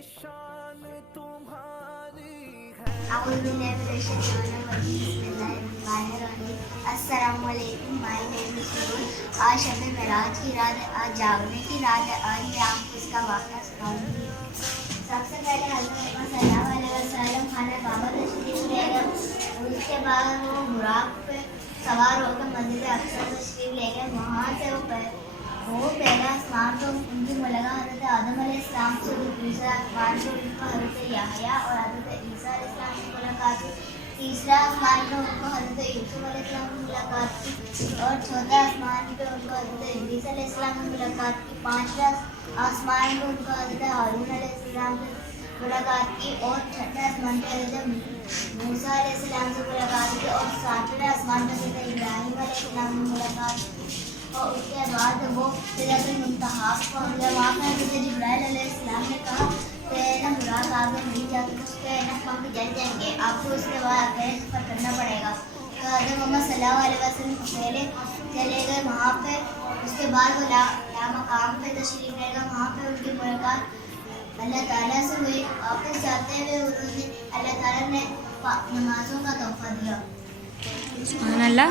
السلام علیکم. مائی نیم از نور. آج شب معراج کی رات ہے, آج جاگنے کی رات ہے. آج میں آپ کو اس کا واقعہ سناؤں گی. سب سے پہلے حضرت محمد صلی اللہ علیہ وسلم خانہ کعبہ تشریف لے گئے. اس کے بعد وہ براق پہ سوار ہو کر مسجد اقصی تشریف لے گئے. وہاں سے وہ پہلا آسمان کو ان کی ملاقات حضرت آدم علیہ السلام سے ہوئی. دوسرا آسمان کو ان کو حضرت یحییٰ اور حضرت عیسیٰ علیہ السلام سے ملاقات ہوئی. تیسرا آسمان پہ ان کو حضرت یوسف علیہ السلام سے ملاقات کی. اور چوتھا آسمان پہ ان کو حضرت ادریس علیہ السلام سے ملاقات کی. پانچواں آسمان پہ ان کو حضرت ہارون علیہ السلام سے ملاقات کی. اور چھٹے آسمان پہ حضرت موسیٰ علیہ السلام سے ملاقات کی. اور ساتویں آسمان پہ حضرت ابراہیم علیہ السلام سے ملاقات کی. اور اس کے بعد وہ سدرۃ المنتہا پہنچ گئے. وہاں پہ حضرت جبرائیل علیہ السلام نے کہا کہ براق آگے نہیں جاتی تو اس کے پنکھ جل جائیں گے, آپ کو اس کے بعد اکیلے سفر کرنا پڑے گا. تو حضرت محمد صلی اللہ علیہ وسلم پہلے چلے گئے وہاں پہ. اس کے بعد وہ مقام پہ تشریف لے گئے. وہاں پہ ان کی ملاقات اللہ تعالیٰ سے ہوئی. واپس جاتے ہوئے انہوں نے اللہ تعالیٰ نے نمازوں کا تحفہ دیا. سبحان اللہ.